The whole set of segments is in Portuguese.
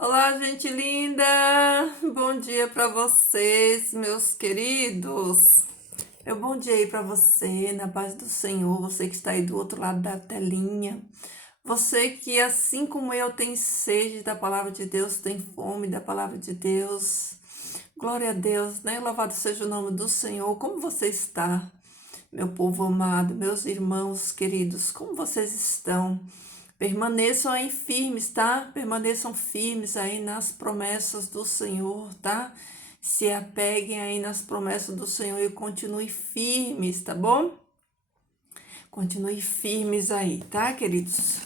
Olá, gente linda! Bom dia para vocês, meus queridos. Meu bom dia aí para você, na paz do Senhor, você que está aí do outro lado da telinha. Você que, assim como eu, tem sede da palavra de Deus, tem fome da palavra de Deus. Glória a Deus, né? Louvado seja o nome do Senhor. Como você está, meu povo amado, meus irmãos queridos? Como vocês estão? Permaneçam aí firmes, tá? Permaneçam firmes aí nas promessas do Senhor, tá? Se apeguem aí nas promessas do Senhor e continuem firmes, tá bom? Continue firmes aí, tá, queridos?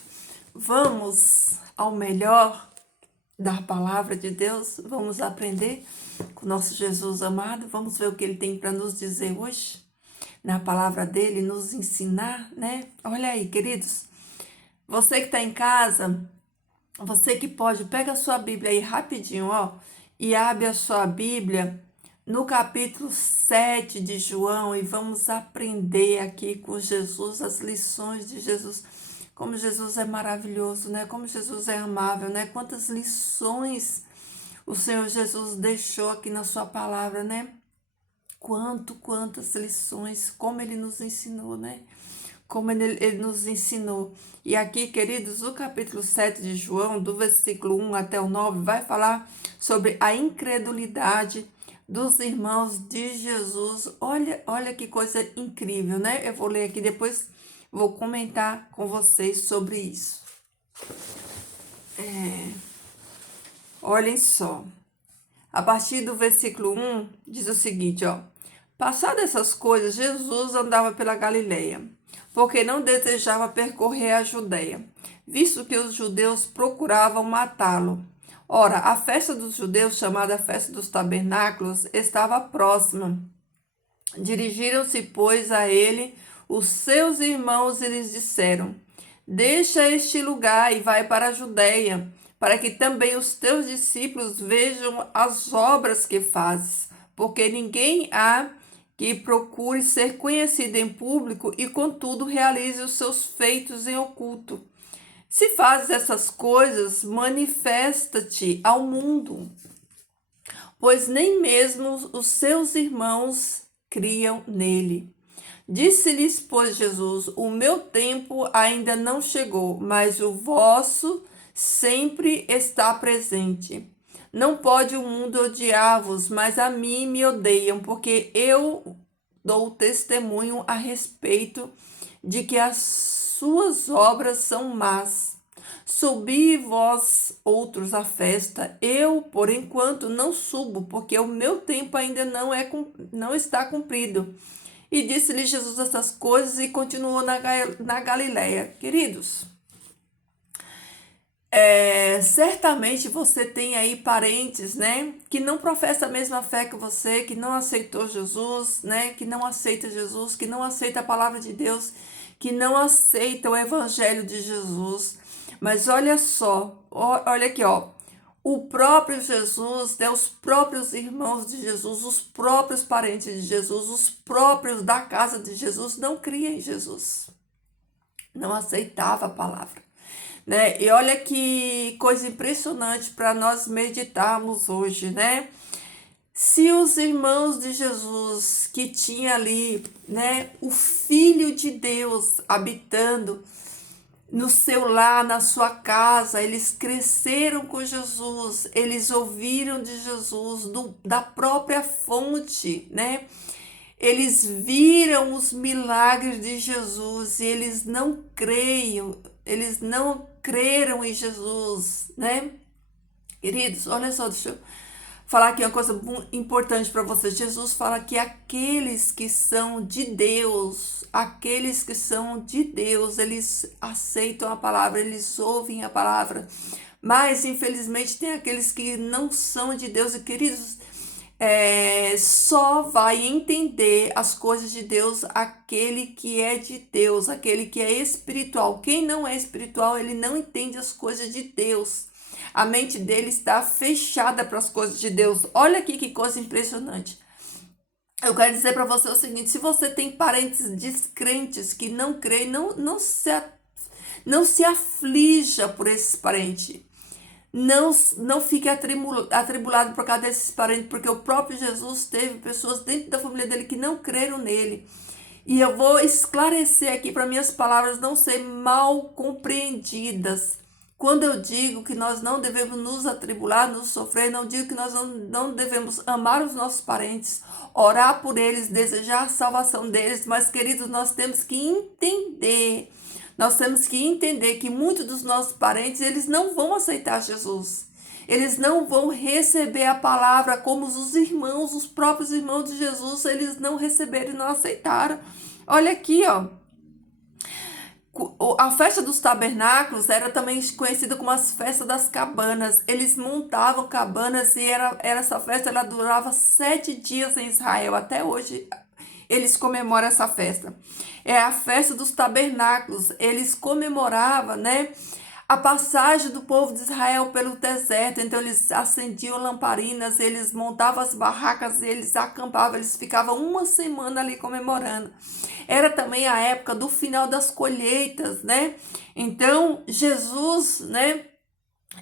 Vamos ao melhor da palavra de Deus. Vamos aprender com o nosso Jesus amado. Vamos ver o que ele tem para nos dizer hoje. Na palavra dele, nos ensinar, né? Olha aí, queridos. Você que está em casa, você que pode, pega a sua Bíblia aí rapidinho, ó, e abre a sua Bíblia no capítulo 7 de João e vamos aprender aqui com Jesus as lições de Jesus. Como Jesus é maravilhoso, né? Como Jesus é amável, né? Quantas lições o Senhor Jesus deixou aqui na sua palavra, né? Quantas lições, como ele nos ensinou, né? Como ele nos ensinou. E aqui, queridos, o capítulo 7 de João, do versículo 1 até o 9, vai falar sobre a incredulidade dos irmãos de Jesus. Olha que coisa incrível, né? Eu vou ler aqui, depois vou comentar com vocês sobre isso. Olhem só. A partir do versículo 1, diz o seguinte, ó. Passadas essas coisas, Jesus andava pela Galileia, porque não desejava percorrer a Judéia, visto que os judeus procuravam matá-lo. Ora, a festa dos judeus, chamada Festa dos Tabernáculos, estava próxima. Dirigiram-se, pois, a ele os seus irmãos e lhes disseram: Deixa este lugar e vai para a Judéia, para que também os teus discípulos vejam as obras que fazes, porque ninguém há que procure ser conhecido em público e, contudo, realize os seus feitos em oculto. Se fazes essas coisas, manifesta-te ao mundo, pois nem mesmo os seus irmãos criam nele. Disse-lhes, pois, Jesus: O meu tempo ainda não chegou, mas o vosso sempre está presente. Não pode o mundo odiar-vos, mas a mim me odeiam, porque eu dou testemunho a respeito de que as suas obras são más. Subi vós outros à festa, eu, por enquanto, não subo, porque o meu tempo ainda não está cumprido. E disse-lhe Jesus essas coisas e continuou na Galileia. Queridos, certamente você tem aí parentes, né, que não professa a mesma fé que você, que não aceitou Jesus, né, que não aceita Jesus, que não aceita a palavra de Deus, que não aceita o evangelho de Jesus. Mas olha só, olha aqui, ó. O próprio Jesus, né, os próprios irmãos de Jesus, os próprios parentes de Jesus, os próprios da casa de Jesus não criam em Jesus. Não aceitava a palavra, né? E olha que coisa impressionante para nós meditarmos hoje, né? Se os irmãos de Jesus que tinha ali, né, o Filho de Deus habitando no seu lar, na sua casa, eles cresceram com Jesus, eles ouviram de Jesus, da própria fonte, né? Eles viram os milagres de Jesus e eles não creram em Jesus, né? Queridos, olha só, deixa eu falar aqui uma coisa importante para vocês. Jesus fala que aqueles que são de Deus, eles aceitam a palavra, eles ouvem a palavra. Mas, infelizmente, tem aqueles que não são de Deus. E, queridos, só vai entender as coisas de Deus aquele que é de Deus, aquele que é espiritual. Quem não é espiritual, ele não entende as coisas de Deus. A mente dele está fechada para as coisas de Deus. Olha aqui que coisa impressionante. Eu quero dizer para você o seguinte: se você tem parentes descrentes que não creem, não se aflija por esse parente. Não fique atribulado por causa desses parentes, porque o próprio Jesus teve pessoas dentro da família dele que não creram nele. E eu vou esclarecer aqui para minhas palavras não serem mal compreendidas. Quando eu digo que nós não devemos nos atribular, nos sofrer, não digo que nós não devemos amar os nossos parentes, orar por eles, desejar a salvação deles, mas, queridos, nós temos que entender que muitos dos nossos parentes, eles não vão aceitar Jesus. Eles não vão receber a palavra como os irmãos, os próprios irmãos de Jesus, eles não receberam e não aceitaram. Olha aqui, ó. A festa dos tabernáculos era também conhecida como as festas das cabanas. Eles montavam cabanas e essa festa ela durava 7 dias em Israel. Até hoje eles comemoram essa festa. É a festa dos tabernáculos. Eles comemoravam, né, a passagem do povo de Israel pelo deserto. Então eles acendiam lamparinas, eles montavam as barracas, eles acampavam, eles ficavam uma semana ali comemorando. Era também a época do final das colheitas, né? Então Jesus, né,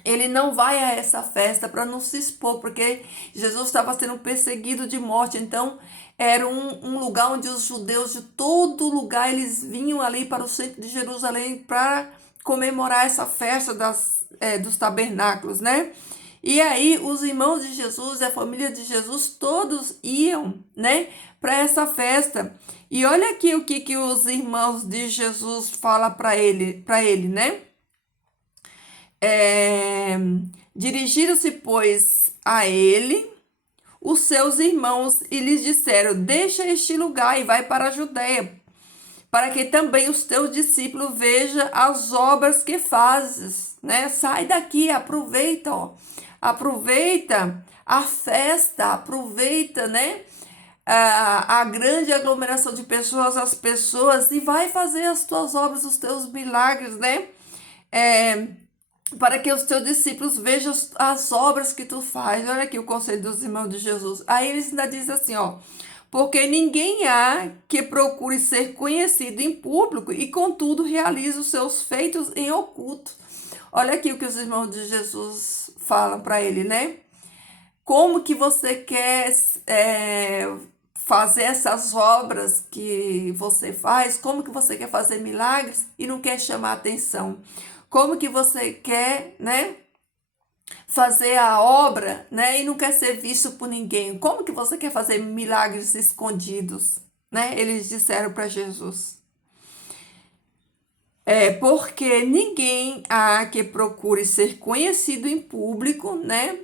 ele não vai a essa festa para não se expor, porque Jesus estava sendo perseguido de morte. Então era um lugar onde os judeus de todo lugar eles vinham ali para o centro de Jerusalém para comemorar essa festa dos tabernáculos, né? E aí os irmãos de Jesus, a família de Jesus, todos iam, né, para essa festa. E olha aqui o que os irmãos de Jesus falam para ele, né? Dirigiram-se, pois, a ele os seus irmãos e lhes disseram: deixa este lugar e vai para a Judeia, para que também os teus discípulos vejam as obras que fazes, né? Sai daqui, aproveita, ó. Aproveita a festa, aproveita, né? A grande aglomeração de pessoas, as pessoas, e vai fazer as tuas obras, os teus milagres, né? Para que os teus discípulos vejam as obras que tu faz. Olha aqui o conselho dos irmãos de Jesus. Aí eles ainda dizem assim, ó: porque ninguém há que procure ser conhecido em público e, contudo, realize os seus feitos em oculto. Olha aqui o que os irmãos de Jesus falam para ele, né? Como que você quer fazer essas obras que você faz? Como que você quer fazer milagres e não quer chamar atenção? Como que você quer, né, fazer a obra, né, e não quer ser visto por ninguém? Como que você quer fazer milagres escondidos, né? Eles disseram para Jesus. Porque ninguém há que procure ser conhecido em público, né?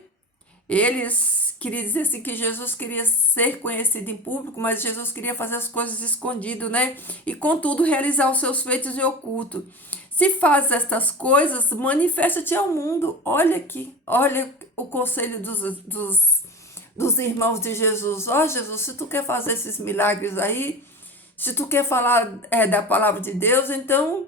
Eles queriam dizer assim que Jesus queria ser conhecido em público, mas Jesus queria fazer as coisas escondido, né? E contudo realizar os seus feitos em oculto. Se faz estas coisas, manifesta-te ao mundo. Olha aqui, olha o conselho dos irmãos de Jesus. Ó, Jesus, se tu quer fazer esses milagres aí, se tu quer falar da palavra de Deus, então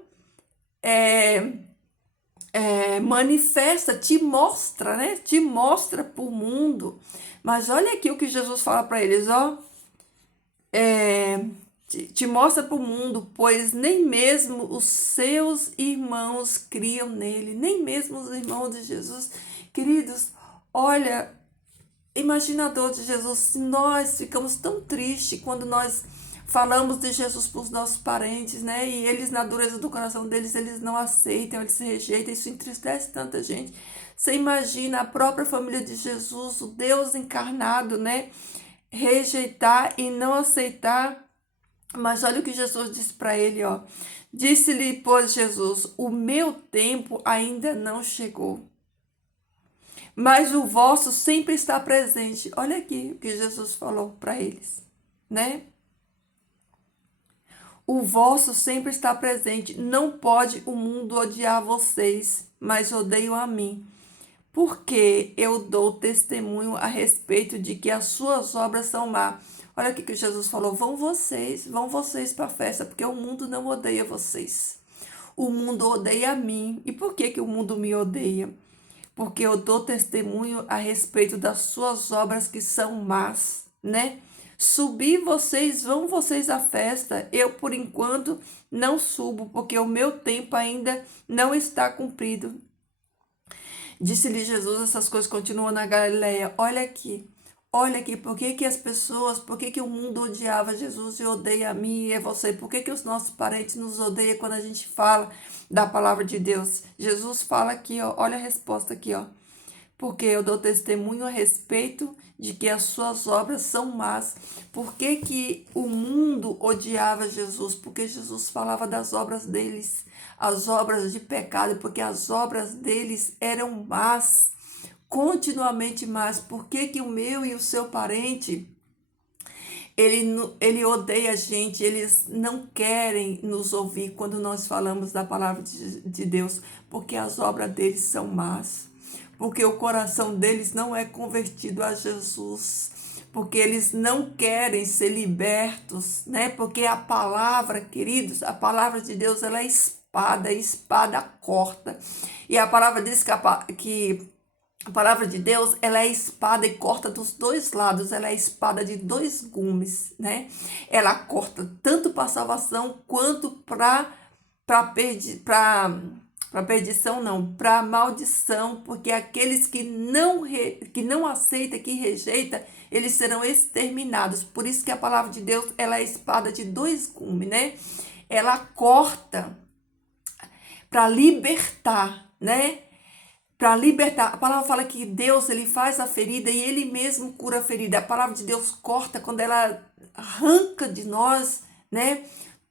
manifesta, te mostra, né? Te mostra para o mundo. Mas olha aqui o que Jesus fala para eles, ó. Te mostra para o mundo, pois nem mesmo os seus irmãos criam nele, nem mesmo os irmãos de Jesus. Queridos, olha, imagina a dor de Jesus. Se nós ficamos tão tristes quando nós falamos de Jesus para os nossos parentes, né? E eles, na dureza do coração deles, eles não aceitam, eles rejeitam. Isso entristece tanta gente. Você imagina a própria família de Jesus, o Deus encarnado, né? Rejeitar e não aceitar. Mas olha o que Jesus disse para ele, ó. Disse-lhe, pois, Jesus: o meu tempo ainda não chegou, mas o vosso sempre está presente. Olha aqui o que Jesus falou para eles, né? O vosso sempre está presente. Não pode o mundo odiar vocês, mas odeiam a mim, porque eu dou testemunho a respeito de que as suas obras são má. Olha o que Jesus falou: vão vocês para a festa, porque o mundo não odeia vocês. O mundo odeia a mim. E por que o mundo me odeia? Porque eu dou testemunho a respeito das suas obras que são más, né? Vão vocês à festa. Eu, por enquanto, não subo, porque o meu tempo ainda não está cumprido. Disse-lhe Jesus, essas coisas continuam na Galileia. Olha aqui, por que que as pessoas, por que que o mundo odiava Jesus e odeia a mim e a você? Por que que os nossos parentes nos odeiam quando a gente fala da palavra de Deus? Jesus fala aqui, ó, olha a resposta aqui, ó. Porque eu dou testemunho a respeito de que as suas obras são más. Por que que o mundo odiava Jesus? Porque Jesus falava das obras deles, as obras de pecado, porque as obras deles eram más, continuamente más. Por que que o meu e o seu parente, ele odeia a gente, eles não querem nos ouvir quando nós falamos da palavra de Deus, porque as obras deles são más, porque o coração deles não é convertido a Jesus, porque eles não querem ser libertos, né? Porque a palavra, queridos, a palavra de Deus, ela é espada corta. E a palavra diz que a palavra de Deus, ela é espada e corta dos dois lados, ela é espada de dois gumes, né? Ela corta tanto para salvação quanto para perdição, não, para maldição, porque aqueles que não aceita, que rejeita, eles serão exterminados. Por isso que a palavra de Deus, ela é espada de dois gumes, né? Ela corta para libertar, né? Para libertar. A palavra fala que Deus, ele faz a ferida e ele mesmo cura a ferida. A palavra de Deus corta quando ela arranca de nós, né,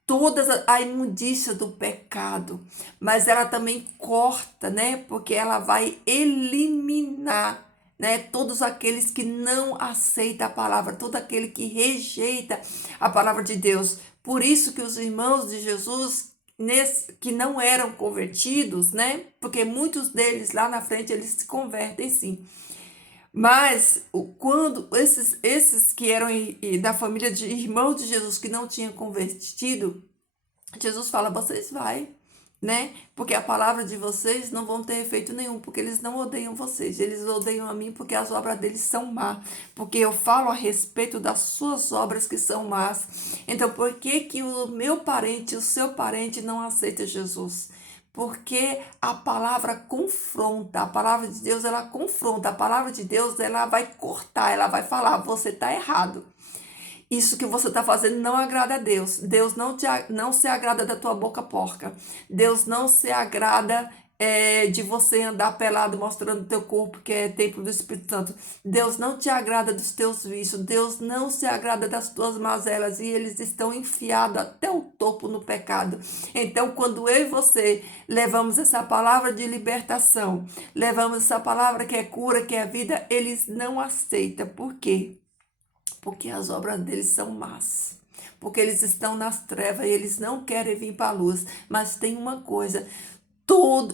toda a imundícia do pecado, mas ela também corta, né, porque ela vai eliminar, né, todos aqueles que não aceitam a palavra, todo aquele que rejeita a palavra de Deus. Por isso que os irmãos de Jesus que não eram convertidos, né? Porque muitos deles lá na frente eles se convertem sim. Mas quando esses que eram da família de irmãos de Jesus que não tinham convertido, Jesus fala, vocês vai, né? Porque a palavra de vocês não vão ter efeito nenhum, porque eles não odeiam vocês, eles odeiam a mim porque as obras deles são más, porque eu falo a respeito das suas obras que são más. Então, por que que o meu parente, o seu parente não aceita Jesus? Porque a palavra confronta, a palavra de Deus, ela confronta, a palavra de Deus, ela vai cortar, ela vai falar, você está errado. Isso que você está fazendo não agrada a Deus. Deus não se agrada da tua boca porca. Deus não se agrada de você andar pelado mostrando o teu corpo, que é templo do Espírito Santo. Deus não te agrada dos teus vícios. Deus não se agrada das tuas mazelas. E eles estão enfiados até o topo no pecado. Então, quando eu e você levamos essa palavra de libertação, levamos essa palavra que é cura, que é vida, eles não aceitam. Por quê? Porque as obras deles são más, porque eles estão nas trevas e eles não querem vir para a luz. Mas tem uma coisa,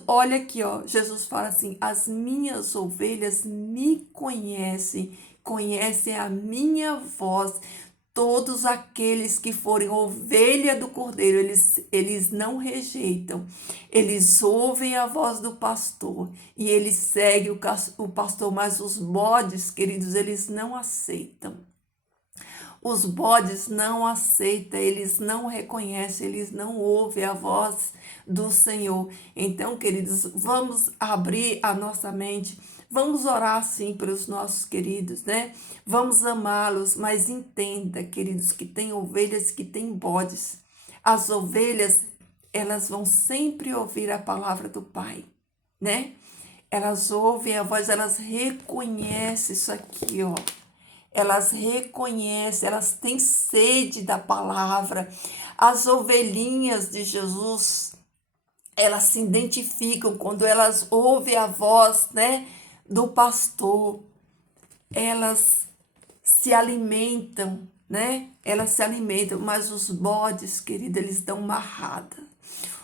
olha aqui, ó, Jesus fala assim, as minhas ovelhas me conhecem a minha voz. Todos aqueles que forem ovelha do Cordeiro, eles não rejeitam, eles ouvem a voz do pastor e eles seguem o pastor, mas os bodes, queridos, eles não aceitam. Os bodes não aceitam, eles não reconhecem, eles não ouvem a voz do Senhor. Então, queridos, vamos abrir a nossa mente, vamos orar sim pelos nossos queridos, né? Vamos amá-los, mas entenda, queridos, que tem ovelhas que tem bodes. As ovelhas, elas vão sempre ouvir a palavra do Pai, né? Elas ouvem a voz, elas reconhecem isso aqui, ó. Elas reconhecem, elas têm sede da palavra. As ovelhinhas de Jesus, elas se identificam quando elas ouvem a voz, né, do pastor. Elas se alimentam, né? Elas se alimentam, mas os bodes, querida, eles dão marrada.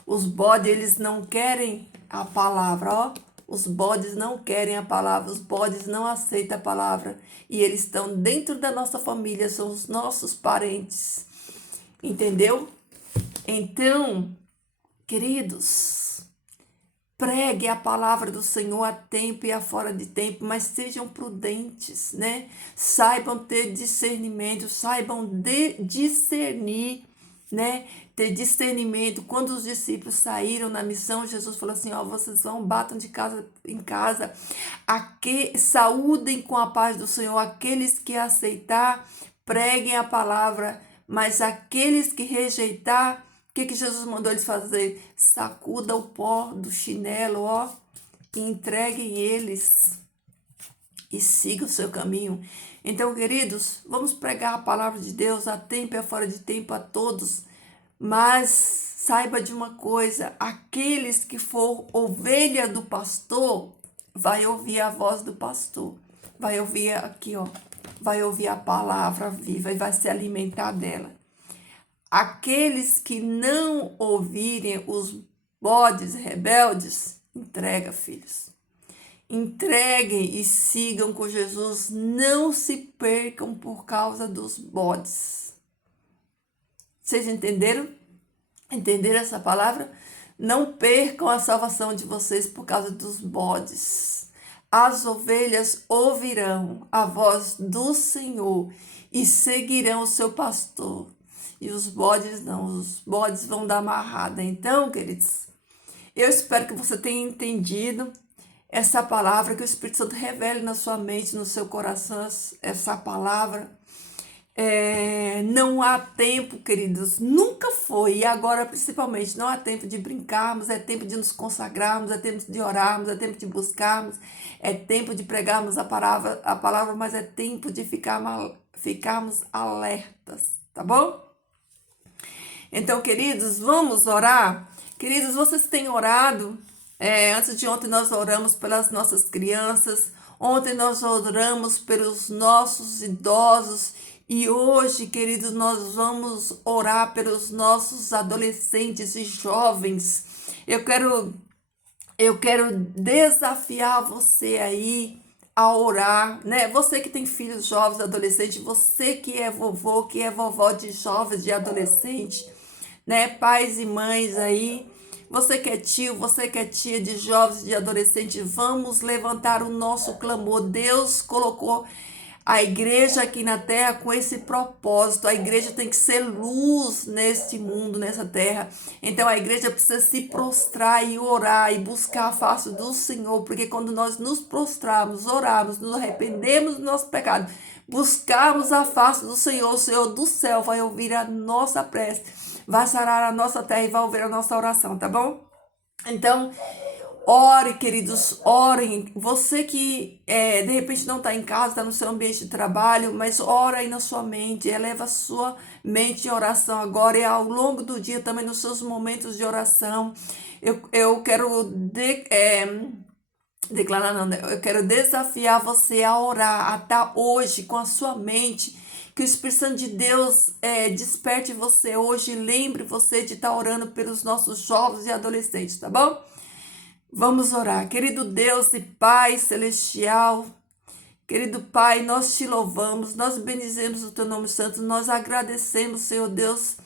Os bodes, eles não querem a palavra, ó. Os bodes não querem a palavra, os bodes não aceitam a palavra. E eles estão dentro da nossa família, são os nossos parentes. Entendeu? Então, queridos, pregue a palavra do Senhor a tempo e a fora de tempo, mas sejam prudentes, né? Saibam ter discernimento, saibam discernir né? Ter discernimento. Quando os discípulos saíram na missão, Jesus falou assim, ó, vocês vão, batam de casa em casa, saúdem com a paz do Senhor aqueles que aceitar, preguem a palavra, mas aqueles que rejeitar, o que Jesus mandou eles fazer? Sacuda o pó do chinelo, ó, e entreguem eles e siga o seu caminho. Então, queridos, vamos pregar a palavra de Deus a tempo e a fora de tempo a todos, mas saiba de uma coisa, aqueles que for ovelha do pastor, vai ouvir a voz do pastor, vai ouvir aqui, ó, vai ouvir a palavra viva e vai se alimentar dela. Aqueles que não ouvirem os bodes rebeldes, entrega, filhos. Entreguem e sigam com Jesus, não se percam por causa dos bodes. Vocês entenderam? Entenderam essa palavra? Não percam a salvação de vocês por causa dos bodes. As ovelhas ouvirão a voz do Senhor e seguirão o seu pastor. E os bodes não, os bodes vão dar amarrada. Então, queridos, eu espero que você tenha entendido essa palavra, que o Espírito Santo revele na sua mente, no seu coração, essa palavra. Não há tempo, queridos, nunca foi, e agora principalmente, não há tempo de brincarmos, é tempo de nos consagrarmos, é tempo de orarmos, é tempo de buscarmos, é tempo de pregarmos a palavra, mas é tempo de ficarmos alertas, tá bom? Então, queridos, vamos orar? Queridos, vocês têm orado? Antes de ontem nós oramos pelas nossas crianças, ontem nós oramos pelos nossos idosos e hoje, queridos, nós vamos orar pelos nossos adolescentes e jovens. Eu quero desafiar você aí a orar, né? Você que tem filhos jovens, adolescentes, você que é vovô, que é vovó de jovens, de adolescente, né? Pais e mães aí, você que é tio, você que é tia de jovens, de adolescentes, vamos levantar o nosso clamor. Deus colocou a igreja aqui na terra com esse propósito. A igreja tem que ser luz neste mundo, nessa terra. Então a igreja precisa se prostrar e orar e buscar a face do Senhor, porque quando nós nos prostrarmos, orarmos, nos arrependemos do nosso pecado, buscarmos a face do Senhor, o Senhor do céu vai ouvir a nossa prece, vai sarar a nossa terra e vai ouvir a nossa oração, tá bom? Então, ore, queridos, orem. Você que de repente não está em casa, está no seu ambiente de trabalho, mas ora aí na sua mente, eleva a sua mente em oração agora e ao longo do dia também nos seus momentos de oração. Eu quero declarar, não, né? Eu quero desafiar você a orar até hoje com a sua mente. Que o Espírito Santo de Deus desperte você hoje, lembre você de estar orando pelos nossos jovens e adolescentes, tá bom? Vamos orar. Querido Deus e Pai celestial, querido Pai, nós te louvamos, nós bendizemos o teu nome santo, nós agradecemos, Senhor Deus,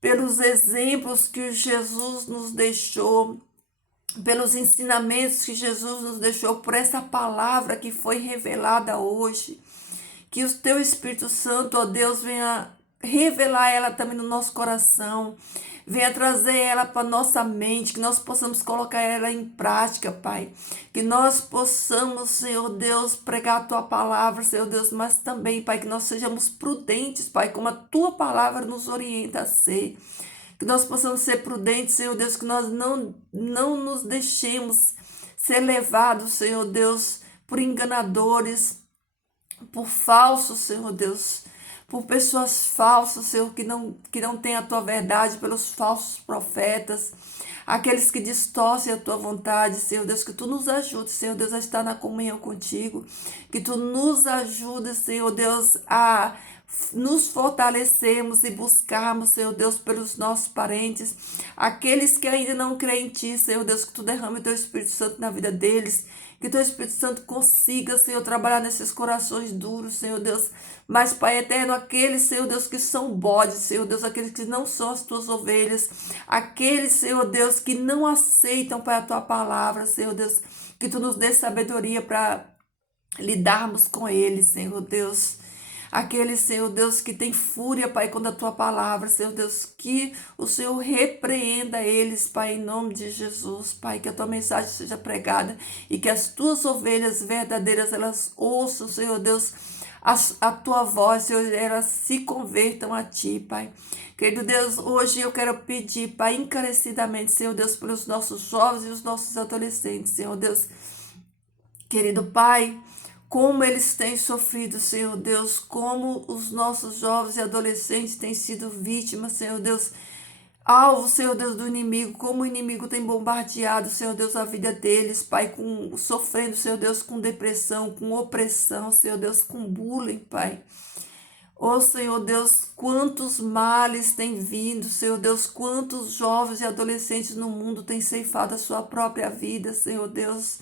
pelos exemplos que Jesus nos deixou, pelos ensinamentos que Jesus nos deixou, por essa palavra que foi revelada hoje. Que o teu Espírito Santo, ó Deus, venha revelar ela também no nosso coração, venha trazer ela para nossa mente, que nós possamos colocar ela em prática, Pai. Que nós possamos, Senhor Deus, pregar a tua palavra, Senhor Deus, mas também, Pai, que nós sejamos prudentes, Pai, como a tua palavra nos orienta a ser. Que nós possamos ser prudentes, Senhor Deus, que nós não nos deixemos ser levados, Senhor Deus, por enganadores, por falsos, Senhor Deus, por pessoas falsas, Senhor, que não têm a tua verdade, pelos falsos profetas, aqueles que distorcem a tua vontade, Senhor Deus, que tu nos ajudes, Senhor Deus, a estar na comunhão contigo, que tu nos ajudes, Senhor Deus, a nos fortalecermos e buscarmos, Senhor Deus, pelos nossos parentes, aqueles que ainda não creem em ti, Senhor Deus, que tu derrame o teu Espírito Santo na vida deles, que o teu Espírito Santo consiga, Senhor, trabalhar nesses corações duros, Senhor Deus. Mas, Pai eterno, aqueles, Senhor Deus, que são bodes, Senhor Deus, aqueles que não são as tuas ovelhas, aqueles, Senhor Deus, que não aceitam, Pai, a tua palavra, Senhor Deus, que tu nos dê sabedoria para lidarmos com eles, Senhor Deus. Aqueles, Senhor Deus, que tem fúria, Pai, contra a tua palavra, Senhor Deus, que o Senhor repreenda eles, Pai, em nome de Jesus, Pai, que a tua mensagem seja pregada e que as tuas ovelhas verdadeiras, elas ouçam, Senhor Deus, a tua voz, Senhor, elas se convertam a ti, Pai. Querido Deus, hoje eu quero pedir, Pai, encarecidamente, Senhor Deus, pelos nossos jovens e os nossos adolescentes, Senhor Deus. Querido Pai, como eles têm sofrido, Senhor Deus, como os nossos jovens e adolescentes têm sido vítimas, Senhor Deus, alvo, Senhor Deus, do inimigo, como o inimigo tem bombardeado, Senhor Deus, a vida deles, Pai, sofrendo, Senhor Deus, com depressão, com opressão, Senhor Deus, com bullying, Pai. Oh, Senhor Deus, quantos males têm vindo, Senhor Deus, quantos jovens e adolescentes no mundo têm ceifado a sua própria vida, Senhor Deus.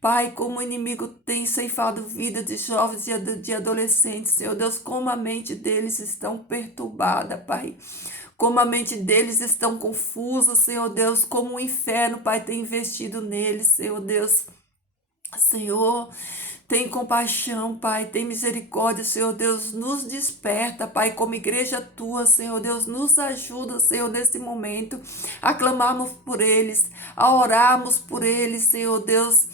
Pai, como o inimigo tem ceifado vida de jovens e de adolescentes, Senhor Deus, como a mente deles estão perturbada, Pai. Como a mente deles estão confusa, Senhor Deus, como o inferno, Pai, tem investido neles, Senhor Deus. Senhor, tem compaixão, Pai, tem misericórdia, Senhor Deus, nos desperta, Pai, como igreja tua, Senhor Deus, nos ajuda, Senhor, nesse momento, a clamarmos por eles, a orarmos por eles, Senhor Deus,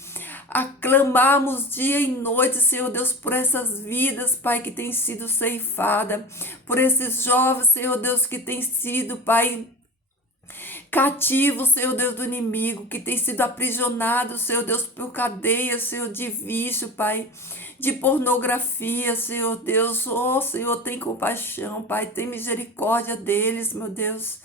a clamarmos dia e noite, Senhor Deus, por essas vidas, Pai, que têm sido ceifadas, por esses jovens, Senhor Deus, que têm sido, Pai, cativo, Senhor Deus, do inimigo, que tem sido aprisionado, Senhor Deus, por cadeias, Senhor, de vício, Pai, de pornografia, Senhor Deus. Oh, Senhor, tem compaixão, Pai, tem misericórdia deles, meu Deus.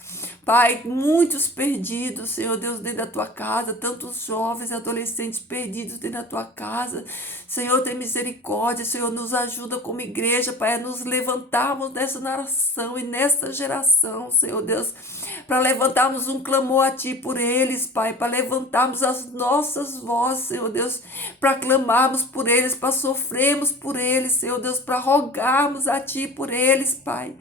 Pai, muitos perdidos, Senhor Deus, dentro da tua casa, tantos jovens e adolescentes perdidos dentro da tua casa. Senhor, tem misericórdia, Senhor, nos ajuda como igreja, Pai, a nos levantarmos nessa nação e nesta geração, Senhor Deus, para levantarmos um clamor a Ti por eles, Pai, para levantarmos as nossas vozes, Senhor Deus, para clamarmos por eles, para sofrermos por eles, Senhor Deus, para rogarmos a Ti por eles, Pai.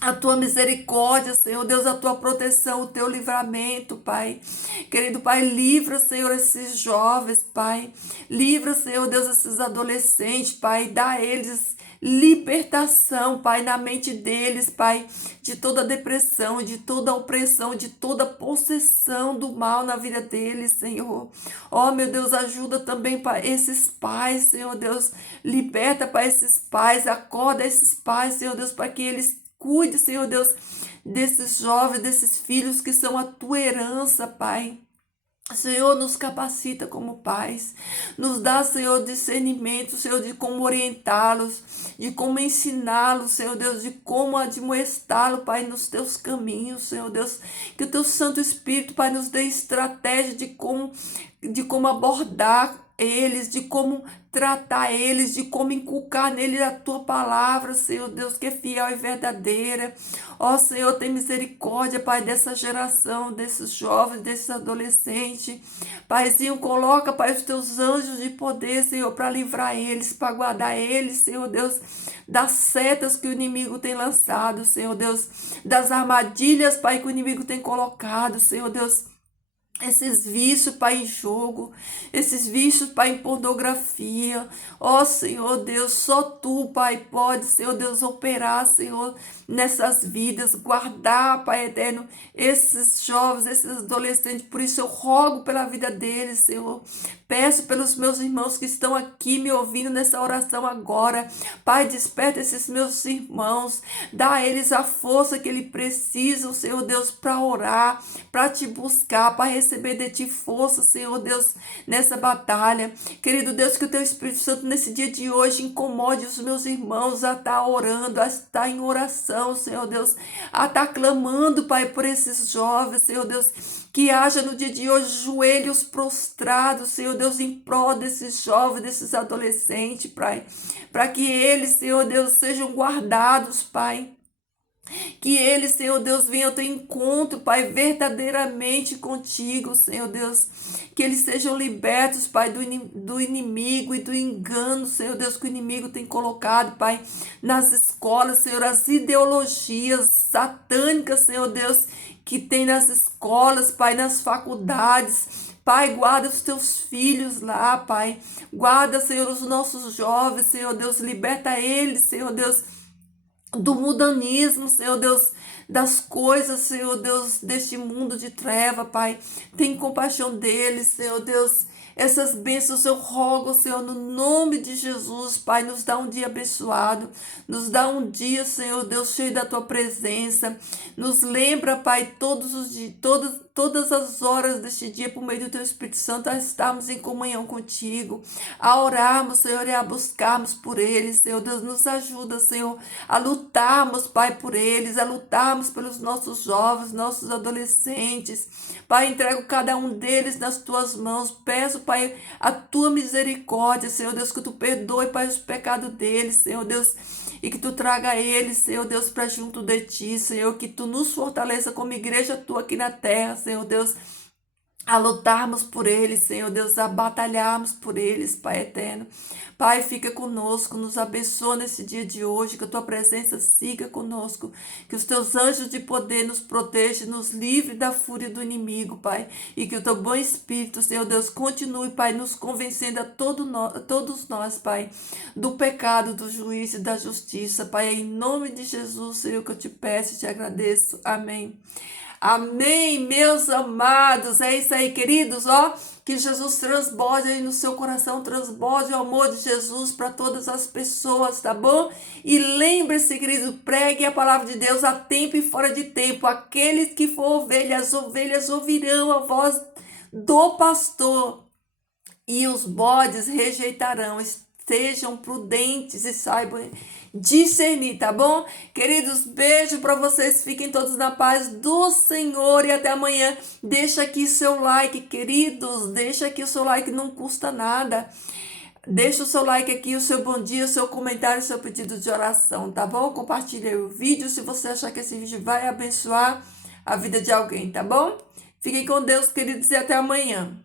A tua misericórdia, Senhor Deus, a tua proteção, o teu livramento, Pai. Querido Pai, livra, Senhor, esses jovens, Pai. Livra, Senhor Deus, esses adolescentes, Pai. Dá a eles libertação, Pai, na mente deles, Pai, de toda depressão, de toda opressão, de toda possessão do mal na vida deles, Senhor. Oh, meu Deus, ajuda também, Pai, esses pais, Senhor Deus. Liberta, Pai, esses pais, acorda esses pais, Senhor Deus, para que eles cuide, Senhor Deus, desses jovens, desses filhos que são a tua herança, Pai. Senhor, nos capacita como pais, nos dá, Senhor, discernimento, Senhor, de como orientá-los, de como ensiná-los, Senhor Deus, de como admoestá-los, Pai, nos teus caminhos, Senhor Deus, que o teu Santo Espírito, Pai, nos dê estratégia de como abordar eles, de como tratar eles, de como inculcar neles a tua palavra, Senhor Deus, que é fiel e verdadeira. Ó Senhor, tem misericórdia, Pai, dessa geração, desses jovens, desses adolescentes. Paizinho, coloca, Pai, os teus anjos de poder, Senhor, para livrar eles, para guardar eles, Senhor Deus, das setas que o inimigo tem lançado, Senhor Deus, das armadilhas, Pai, que o inimigo tem colocado, Senhor Deus. Esses vícios, Pai, em jogo, esses vícios, Pai, em pornografia. Ó, Senhor Deus, só Tu, Pai, pode, Senhor Deus, operar, Senhor, nessas vidas, guardar, Pai eterno, esses jovens, esses adolescentes. Por isso eu rogo pela vida deles, Senhor. Peço pelos meus irmãos que estão aqui me ouvindo nessa oração agora. Pai, desperta esses meus irmãos, dá a eles a força que eles precisam, Senhor Deus, para orar, para Te buscar, para receber de Ti força, Senhor Deus, nessa batalha. Querido Deus, que o Teu Espírito Santo nesse dia de hoje incomode os meus irmãos a estar orando, a estar em oração, Senhor Deus, a estar clamando, Pai, por esses jovens, Senhor Deus, que haja no dia de hoje joelhos prostrados, Senhor Deus, em prol desses jovens, desses adolescentes, Pai, para que eles, Senhor Deus, sejam guardados, Pai. Que eles, Senhor Deus, venham ter encontro, Pai, verdadeiramente contigo, Senhor Deus. Que eles sejam libertos, Pai, do inimigo e do engano, Senhor Deus, que o inimigo tem colocado, Pai, nas escolas, Senhor, as ideologias satânicas, Senhor Deus, que tem nas escolas, Pai, nas faculdades, Pai, guarda os teus filhos lá, Pai. Guarda, Senhor, os nossos jovens, Senhor Deus, liberta eles, Senhor Deus, do mudanismo, Senhor Deus, das coisas, Senhor Deus, deste mundo de treva, Pai. Tem compaixão deles, Senhor Deus. Essas bênçãos eu rogo, Senhor, no nome de Jesus, Pai, nos dá um dia abençoado, nos dá um dia, Senhor Deus, cheio da Tua presença, nos lembra, Pai, todos os dias, todas as horas deste dia, por meio do Teu Espírito Santo, a estarmos em comunhão contigo, a orarmos, Senhor, e a buscarmos por eles, Senhor Deus, nos ajuda, Senhor, a lutarmos, Pai, por eles, a lutarmos pelos nossos jovens, nossos adolescentes, Pai, entrego cada um deles nas Tuas mãos, peço, Pai, a Tua misericórdia, Senhor Deus, que Tu perdoe, Pai, os pecados deles, Senhor Deus, e que Tu traga eles, Senhor Deus, para junto de Ti, Senhor, que Tu nos fortaleça como igreja Tua aqui na terra, Senhor Deus, a lutarmos por eles, Senhor Deus, a batalharmos por eles, Pai eterno. Pai, fica conosco, nos abençoa nesse dia de hoje, que a Tua presença siga conosco, que os Teus anjos de poder nos protejam, nos livre da fúria do inimigo, Pai, e que o Teu bom Espírito, Senhor Deus, continue, Pai, nos convencendo a todos nós, Pai, do pecado, do juízo e da justiça, Pai, em nome de Jesus, Senhor, que eu te peço e te agradeço. Amém. Amém, meus amados. É isso aí, queridos, ó. Que Jesus transborde aí no seu coração, transborde o amor de Jesus para todas as pessoas, tá bom? E lembre-se, querido, pregue a palavra de Deus a tempo e fora de tempo. Aqueles que for ovelha, as ovelhas ouvirão a voz do pastor e os bodes rejeitarão. Sejam prudentes e saibam discernir, tá bom? Queridos, beijo para vocês. Fiquem todos na paz do Senhor e até amanhã. Deixa aqui seu like, queridos. Deixa aqui o seu like, não custa nada. Deixa o seu like aqui, o seu bom dia, o seu comentário, o seu pedido de oração, tá bom? Compartilhe o vídeo se você achar que esse vídeo vai abençoar a vida de alguém, tá bom? Fiquem com Deus, queridos, e até amanhã.